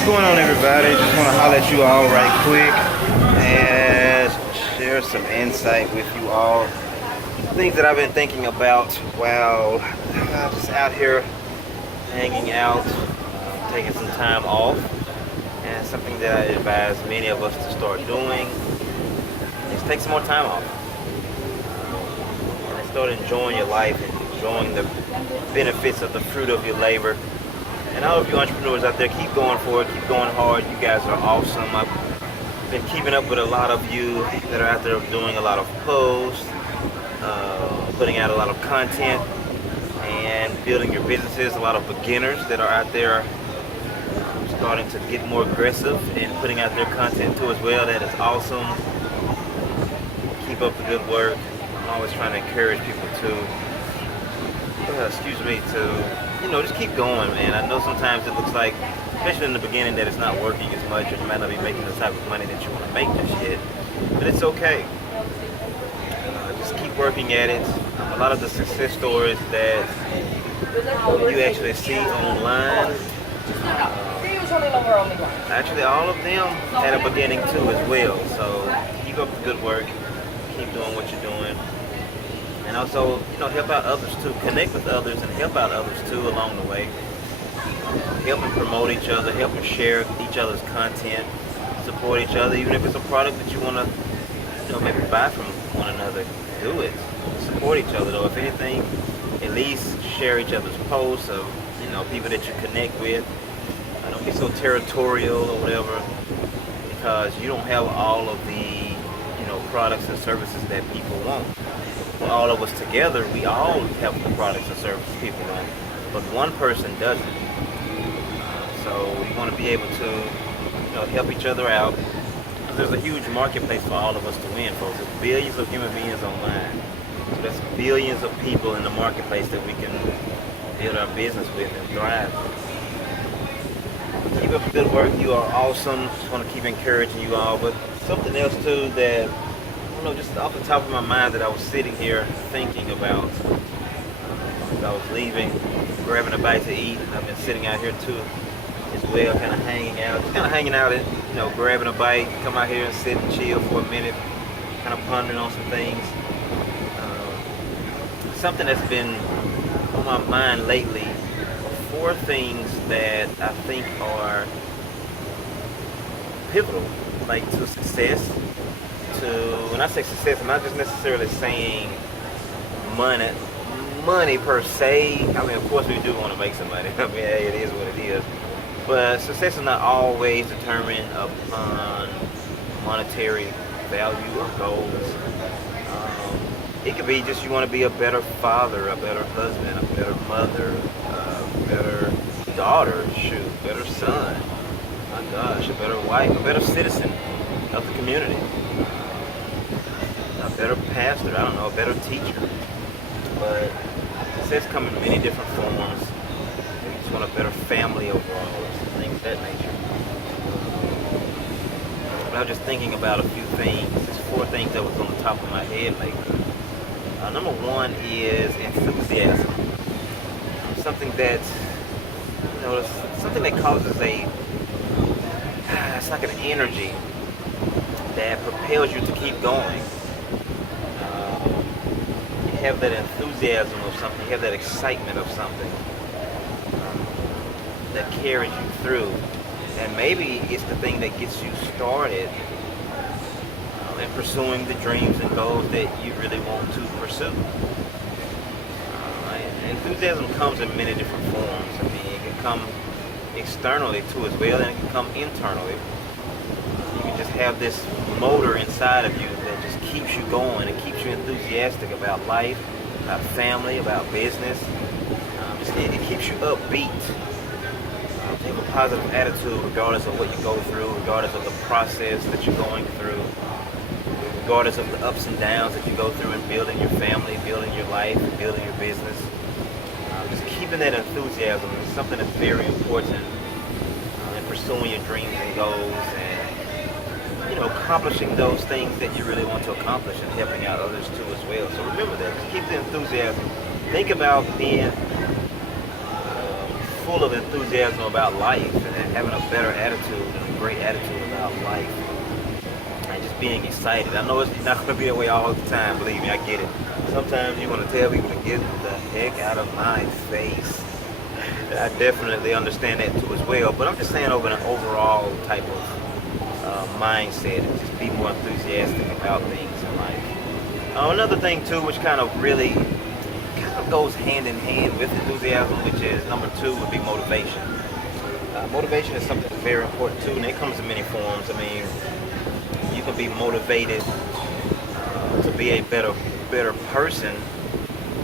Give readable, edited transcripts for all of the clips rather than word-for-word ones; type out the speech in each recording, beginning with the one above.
What's going on, everybody? Just want to holler at you all right quick and share some insight with you all. Things that I've been thinking about while just out here hanging out, taking some time off, and something that I advise many of us to start doing is take some more time off and start enjoying your life and enjoying the benefits of the fruit of your labor. And all of you entrepreneurs out there, keep going for it, keep going hard. You guys are awesome. I've been keeping up with a lot of you that are out there doing a lot of posts, putting out a lot of content, and building your businesses. A lot of beginners that are out there starting to get more aggressive and putting out their content too as well. That is awesome. Keep up the good work. I'm always trying to encourage people to just keep going, man. I know sometimes it looks like, especially in the beginning, that it's not working as much, or you might not be making the type of money that you want to make just yet, but it's okay. Just keep working at it. A lot of the success stories that you actually see online, actually all of them had a beginning too as well. So keep up the good work, keep doing what you're doing. And also, help out others too. Connect with others and help out others too along the way. Help and promote each other. Help and share each other's content. Support each other. Even if it's a product that you want to, maybe buy from one another, do it. Support each other though. If anything, at least share each other's posts of, people that you connect with. Don't be so territorial or whatever, because you don't have all of the, products and services that people want. All of us together, we all have the products and services people want, but one person doesn't. So we want to be able to, help each other out. There's a huge marketplace for all of us to win, folks. There's billions of human beings online. So that's billions of people in the marketplace that we can build our business with and thrive. Keep up the good work. You are awesome. Just want to keep encouraging you all. But something else too that, just off the top of my mind that I was sitting here thinking about as I was leaving, grabbing a bite to eat. I've been sitting out here too as well, kind of hanging out and, grabbing a bite, come out here and sit and chill for a minute, kind of pondering on some things. Something that's been on my mind lately, 4 things that I think are pivotal, to success. When I say success, I'm not just necessarily saying money per se. I mean, of course we do want to make some money. I mean, hey, it is what it is. But success is not always determined upon monetary value or goals. It could be just you want to be a better father, a better husband, a better mother, a better daughter, better son, my gosh, a better wife, a better citizen of the community, a better pastor, I don't know, a better teacher. But success comes in many different forms. You just want a better family overall, things of that nature. But I was just thinking about a few things. There's 4 things that was on the top of my head lately. Number 1 is enthusiasm. Something that, something that causes it's like an energy that propels you to keep going. You have that enthusiasm of something, you have that excitement of something that carries you through. And maybe it's the thing that gets you started in pursuing the dreams and goals that you really want to pursue. Enthusiasm comes in many different forms. I mean, it can come externally too as well, and it can come internally. You can just have this motor inside of you that just keeps you going and keeps you enthusiastic about life, about family, about business. It keeps you upbeat. Take a positive attitude regardless of what you go through, regardless of the process that you're going through, regardless of the ups and downs that you go through in building your family, building your life, building your business. Just keeping that enthusiasm is something that's very important in pursuing your dreams and goals, and accomplishing those things that you really want to accomplish, and helping out others too as well. So remember that. Just keep the enthusiasm. Think about being full of enthusiasm about life and having a better attitude and a great attitude about life and just being excited. I know it's not going to be that way all the time, believe me, I get it. Sometimes you want to tell people to get the heck out of my face. I definitely understand that too as well, but I'm just saying over an overall type of mindset and just be more enthusiastic about things in life. Another thing too, which kind of really goes hand in hand with enthusiasm, which is number 2, would be motivation. Motivation is something that's very important too, and it comes in many forms. I mean, you can be motivated to be a better person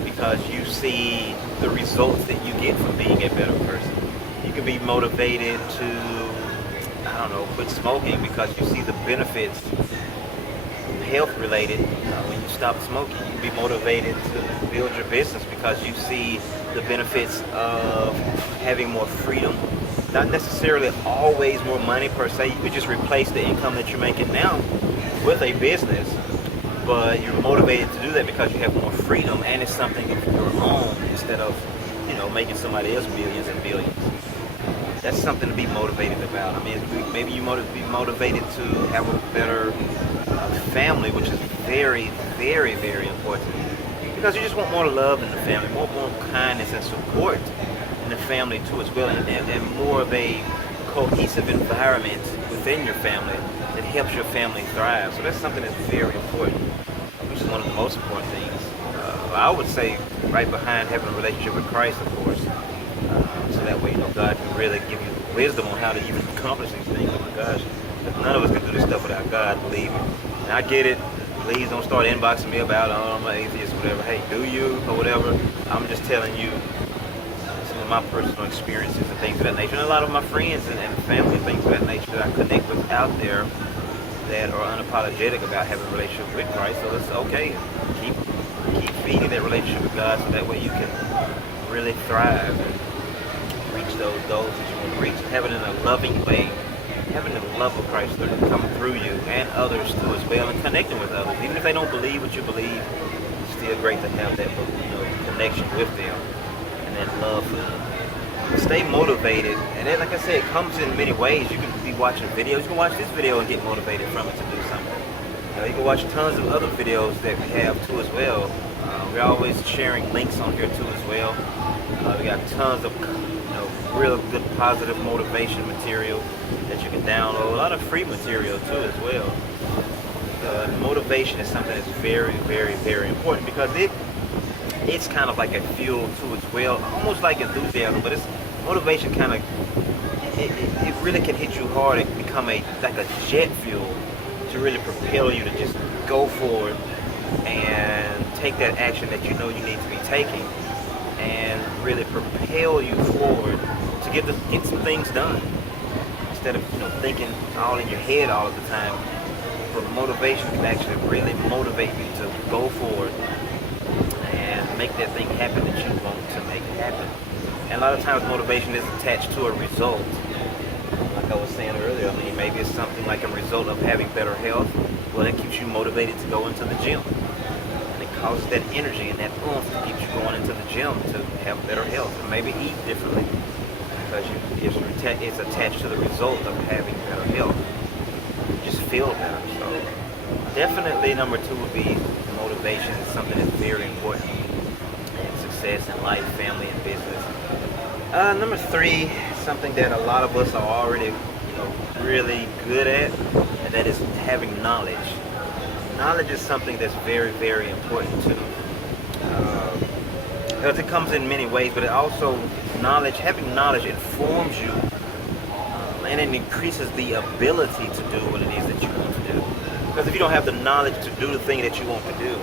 because you see the results that you get from being a better person. You can be motivated to, I don't know, quit smoking because you see the benefits health related when you stop smoking. You can be motivated to build your business because you see the benefits of having more freedom. Not necessarily always more money per se. You could just replace the income that you're making now with a business, but you're motivated to do that because you have more freedom and it's something of your own instead of, making somebody else millions and billions. That's something to be motivated about. I mean, maybe you be motivated to have a better family, which is very, very, very important because you just want more love in the family, more kindness and support in the family too as well, and more of a cohesive environment within your family that helps your family thrive. So that's something that's very important, which is one of the most important things. I would say right behind having a relationship with Christ, of course, so that way God can really give you wisdom on how to even accomplish these things. Oh my gosh, none of us can do this stuff without God, believe me. And I get it. Please don't start inboxing me about, oh, I'm an atheist or whatever. Hey, do you or whatever. I'm just telling you some of my personal experiences and things of that nature. And a lot of my friends and family, things of that nature that I connect with out there that are unapologetic about having a relationship with Christ. So it's okay. Keep feeding that relationship with God so that way you can really thrive and reach those goals that you want to reach. Have it in a loving way. Having the love of Christ come through you and others too as well, and connecting with others. Even if they don't believe what you believe, it's still great to have that connection with them and that love for them. Stay motivated, and then, like I said, it comes in many ways. You can be watching videos. You can watch this video and get motivated from it to do something. You can watch tons of other videos that we have too as well. We're always sharing links on here too as well. We got tons of real good positive motivation material that you can download. A lot of free material too as well. Motivation is something that's very, very, very important because it's kind of like a fuel too as well, almost like enthusiasm, but it's motivation kind of it really can hit you hard and become like a jet fuel to really propel you to just go forward and take that action that you know you need to be taking and really propel you forward to get some things done instead of thinking all in your head all of the time. But motivation can actually really motivate you to go forward and make that thing happen that you want to make happen. And a lot of times motivation is attached to a result. Like I was saying earlier, I mean, maybe it's something like a result of having better health. Well, that keeps you motivated to go into the gym. And it causes that energy and that oomph to keep you going into the gym to have better health and maybe eat differently because it's attached to the result of having better health. You just feel better. So definitely number 2 would be motivation. It's something that's very important in success in life, family, and business. Number 3, something that a lot of us are already really good at, and that is having knowledge. Knowledge is something that's very, very important too. Because it comes in many ways, but it also having knowledge informs you and it increases the ability to do what it is that you want to do. Because if you don't have the knowledge to do the thing that you want to do,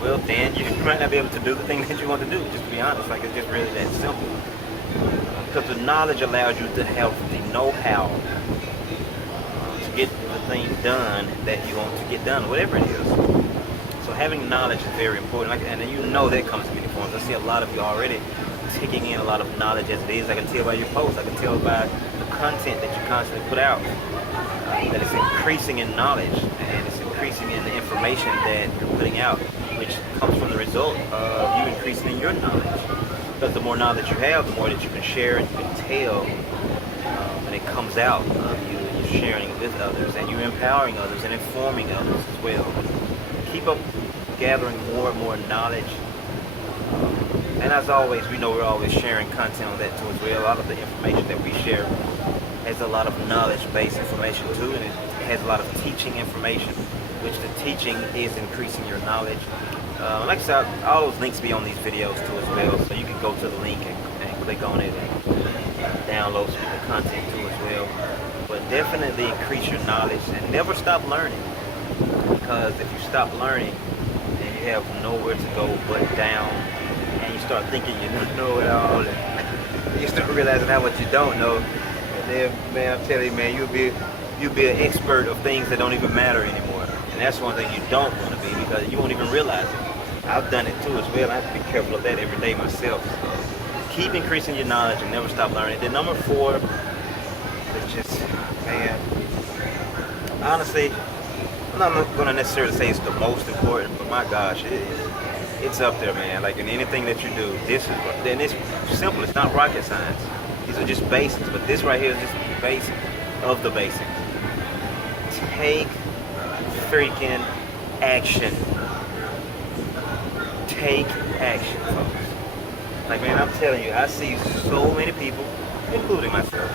well then you might not be able to do the thing that you want to do, just to be honest. Like, it's just really that simple. Because the knowledge allows you to have the know-how to get the thing done that you want to get done, whatever it is. So having knowledge is very important, and that comes in many forms. I see a lot of you already taking in a lot of knowledge as it is. I can tell by your posts. I can tell by the content that you constantly put out that it's increasing in knowledge and it's increasing in the information that you're putting out, which comes from the result of you increasing in your knowledge. Because the more knowledge you have, the more that you can share and you can tell, and it comes out of you, and you're sharing it with others, and you're empowering others and informing others as well. Keep up gathering more and more knowledge. And as always, we know we're always sharing content on that too as well. A lot of the information that we share has a lot of knowledge-based information too, and it has a lot of teaching information, which the teaching is increasing your knowledge. Like I said, all those links be on these videos too as well, so you can go to the link and click on it and download some of the content too as well. But definitely increase your knowledge and never stop learning, because if you stop learning, then you have nowhere to go but down, and you start thinking you know it all, and you start realizing how much you don't know, and then, man, I'm telling you, man, you'll be an expert of things that don't even matter anymore. And that's one thing you don't want to be, because you won't even realize it. I've done it too as well. I have to be careful of that every day myself. So keep increasing your knowledge and never stop learning. Then number 4 is just, man, honestly, I'm not going to necessarily say it's the most important, but my gosh, it's up there, man. Like in anything that you do, then it's simple. It's not rocket science. These are just basics, but this right here is just basic of the basics. Take freaking action. Take action, folks. Like, man, I'm telling you, I see so many people, including myself.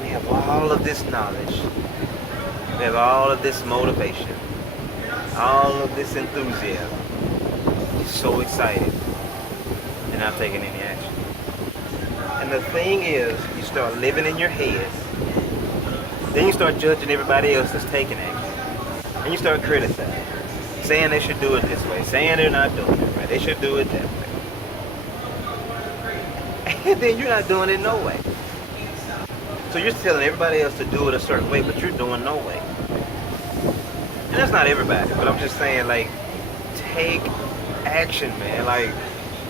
We have all of this knowledge. We have all of this motivation. All of this enthusiasm. So excited. And not taking any action. And the thing is, you start living in your head. Then you start judging everybody else that's taking action. And you start criticizing. Saying they should do it this way. Saying they're not doing it right. They should do it that way. And then you're not doing it no way. So you're telling everybody else to do it a certain way, but you're doing no way. And that's not everybody, but I'm just saying, like, take action, man. Like,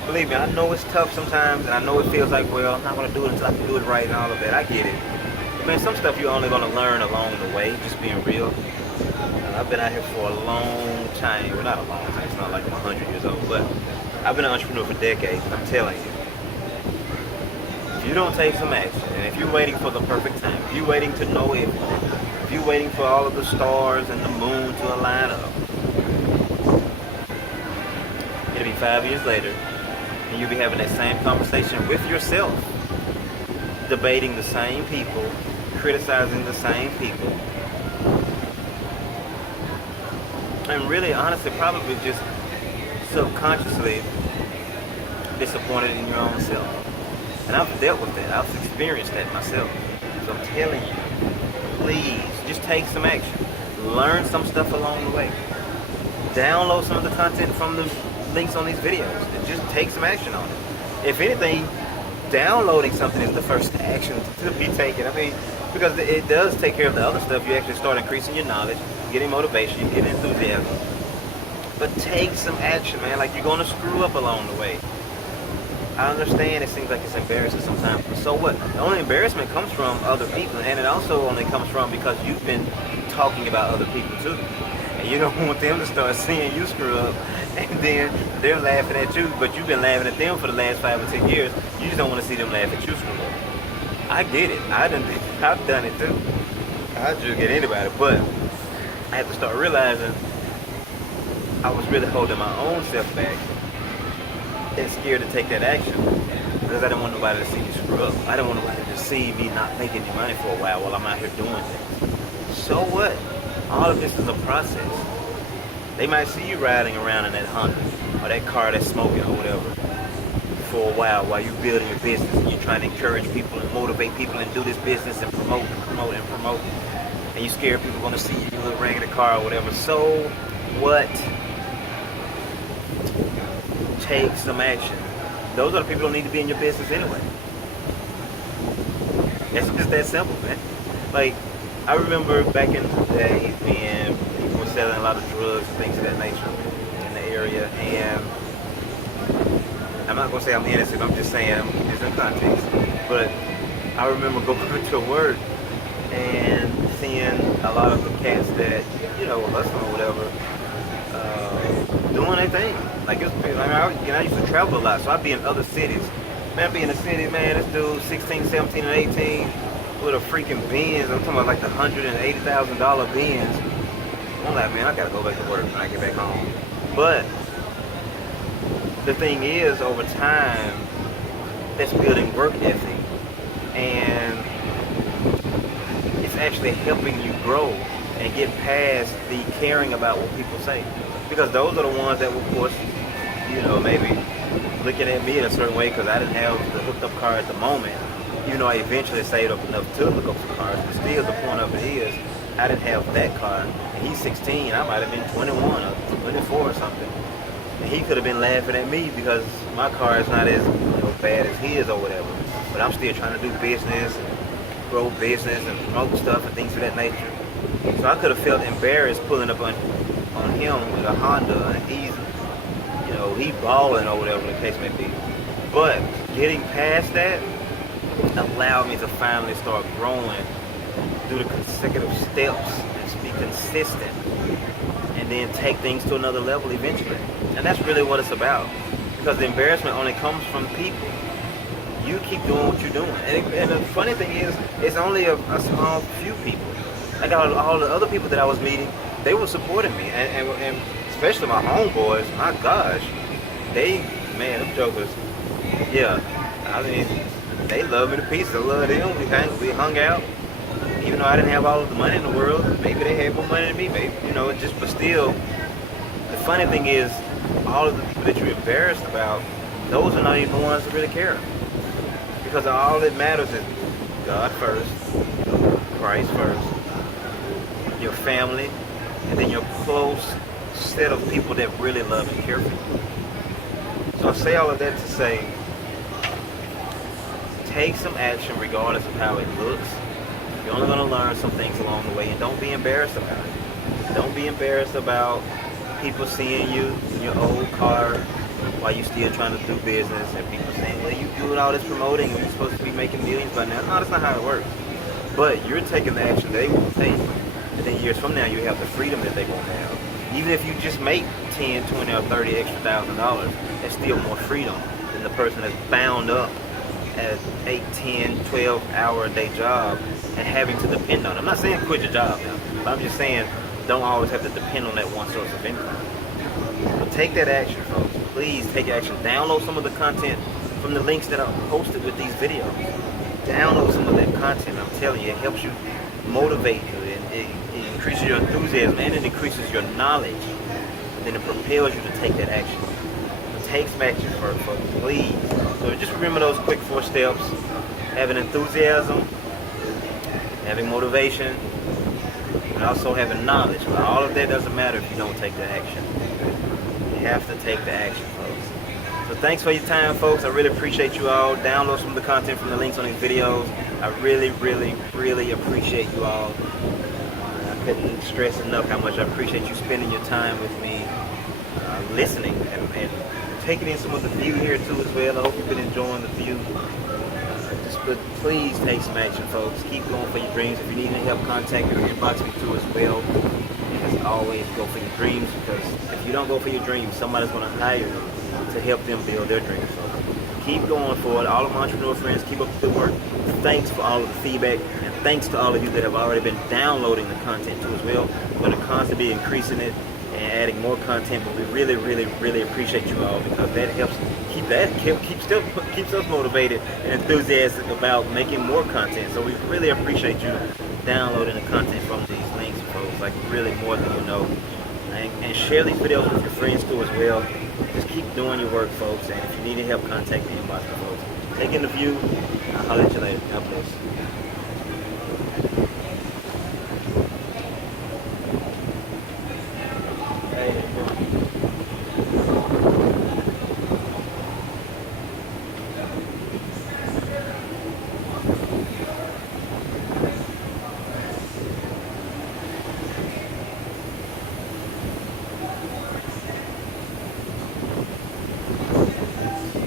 believe me, I know it's tough sometimes, and I know it feels like, well, I'm not going to do it until I can do it right and all of that. I get it. But, man, some stuff you're only going to learn along the way, just being real. I've been out here for a long time. Well, not a long time. It's not like I'm 100 years old, but I've been an entrepreneur for decades, and I'm telling you, if you don't take some action, and if you're waiting for the perfect time, if you're waiting to know everything, if you're waiting for all of the stars and the moon to align up, it'll be 5 years later, and you'll be having that same conversation with yourself, debating the same people, criticizing the same people, and really, honestly, probably just subconsciously disappointed in your own self. And I've dealt with that. I've experienced that myself. So I'm telling you, please, just take some action. Learn some stuff along the way. Download some of the content from the links on these videos and just take some action on it. If anything, downloading something is the first action to be taken. I mean, because it does take care of the other stuff. You actually start increasing your knowledge, getting motivation, you get enthusiasm. But take some action, man. Like, you're going to screw up along the way. I understand it seems like it's embarrassing sometimes, but so what? The only embarrassment comes from other people, and it also only comes from because you've been talking about other people too. And you don't want them to start seeing you screw up, and then they're laughing at you, but you've been laughing at them for the last 5 or 10 years. You just don't want to see them laugh at you screw up. I get it. I've done it too. I'd just get anybody, but I had to start realizing I was really holding my own self back and scared to take that action because I didn't want nobody to see me screw up. I didn't want nobody to see me not making any money for a while I'm out here doing things. So what? All of this is a process. They might see you riding around in that Honda or that car that's smoking or whatever for a while you're building your business and you're trying to encourage people and motivate people and do this business and promote and promote and promote. And you scared people are going to see you in a little regular car or whatever. So what? Take some action. Those are the people who need to be in your business anyway. It's just that simple, man. Like, I remember back in the day when people were selling a lot of drugs and things of that nature in the area, and I'm not going to say I'm innocent, I'm just saying I'm keeping this in context. But I remember going to work and seeing a lot of the cats that, you know, were hustling or whatever, doing their thing. Like I used to travel a lot, so I'd be in other cities. Man, I'd be in a city, man, this dude 16, 17, and 18 with a freaking Benz. I'm talking about like the $180,000 Benz. I'm like, man, I gotta go back to work when I get back home. But the thing is, over time, that's building work ethic, and it's actually helping you grow and get past the caring about what people say. Because those are the ones that will, of course, maybe looking at me in a certain way because I didn't have the hooked up car at the moment. I eventually saved up enough to hook up some cars, but still the point of it is, I didn't have that car, and he's 16, I might have been 21 or 24 or something. And he could have been laughing at me because my car is not as bad as his or whatever. But I'm still trying to do business and grow business and promote stuff and things of that nature. So I could have felt embarrassed pulling up on him with a Honda, and he's balling or whatever the case may be. But getting past that allowed me to finally start growing, do the consecutive steps, and be consistent, and then take things to another level eventually. And that's really what it's about. Because the embarrassment only comes from people. You keep doing what you're doing. And the funny thing is, it's only a small few people. I got all the other people that I was meeting, they were supporting me. And especially my homeboys, my gosh. Them jokers, yeah. I mean, they love me to pieces. I love them. We hung out. Even though I didn't have all of the money in the world, maybe they had more money than me, maybe. But still, the funny thing is, all of the people that you're embarrassed about, those are not even the ones that really care. Because all that matters is God first, Christ first, your family, and then your close set of people that really love and care for you. So I say all of that to say, take some action regardless of how it looks. You're only going to learn some things along the way, and don't be embarrassed about it. Don't be embarrassed about people seeing you in your old car while you're still trying to do business, and people saying, well, you doing all this promoting and you're supposed to be making millions by now. No, that's not how it works. But you're taking the action they won't take, and then years from now you have the freedom that they won't have. Even if you just make 10, 20, or 30 extra $1,000, that's still more freedom than the person that's bound up at 8, 10, 12 hour a day job and having to depend on it. I'm not saying quit your job now, but I'm just saying don't always have to depend on that one source of income. But take that action, folks. Please take action. Download some of the content from the links that are posted with these videos. Download some of that content. I'm telling you, it helps you motivate you. It increases your enthusiasm, and it increases your knowledge. And then it propels you to take that action. Take some action first, please. So just remember those quick 4 steps. Having enthusiasm, having motivation, and also having knowledge. But all of that doesn't matter if you don't take the action. You have to take the action, folks. So thanks for your time, folks. I really appreciate you all. Download some of the content from the links on these videos. I really, really, really appreciate you all. I couldn't stress enough how much I appreciate you spending your time with me, listening and taking in some of the view here too as well. I hope you've been enjoying the view. But please take some action, folks. Keep going for your dreams. If you need any help, contact me or inbox me too as well. And as always, go for your dreams, because if you don't go for your dreams, somebody's going to hire you to help them build their dreams. So keep going for it. All of my entrepreneur friends, keep up the good work. Thanks for all of the feedback, and thanks to all of you that have already been downloading the content too as well. We're going to constantly be increasing it and adding more content, but we really, really, really appreciate you all, because that helps keeps us motivated and enthusiastic about making more content. So we really appreciate you downloading the content from these links, folks, like really more than you know. And share these videos with your friends too as well. Just keep doing your work, folks, and if you need any help, contact me, inbox me, folks. Take in the view. I'll holler at you later. God bless.